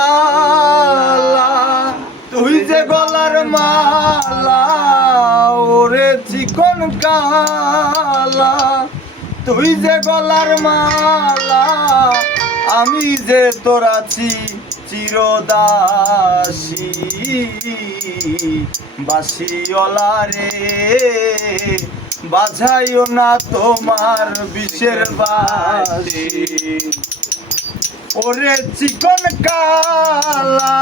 কালা তুই যে গলার মালা ওরে চিকন কালা তুই যে গলার মালা আমি যে তোর আছি চিরদাসী বাঁশিওয়ালা রে বাজাইও না তোমার বিষের বাঁশি ওরে চিকন কালা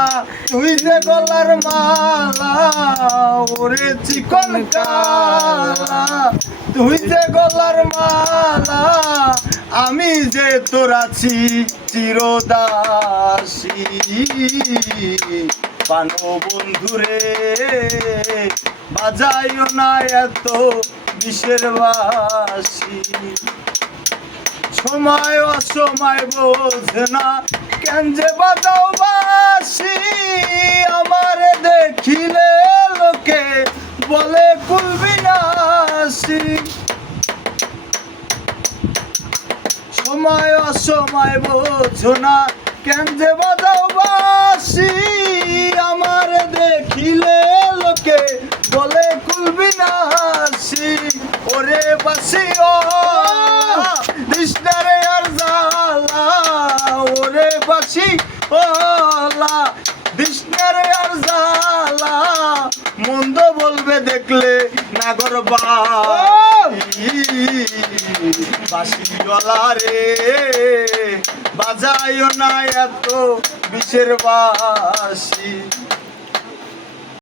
তুই যে গলার মালা ওরে চিকন কালা তুই যে গলার মালা আমি যে তোর আছি চিরদাসী পানো বন্ধুরে বাজাইও না এত বিষের বাঁশি সময় অসময় বোঝে না কেন যে বাজাও বাঁশি আমারে দেখিলে লোকে বলে কুলবিনাশী সময় অসময় বোঝো না কেন যে বাজাও বাঁশি আমারে দেখিলে লোকে বলে কুলবিনাশী ওরে বাঁশি ও কৃষ্ণারে আর জালা ওরে বাঁশি ওলা কৃষ্ণারে আর জালা মন্দ বলবে দেখলে নাগর বাঁশিওয়ালা রে বাজাইও না এত বিষের বাঁশি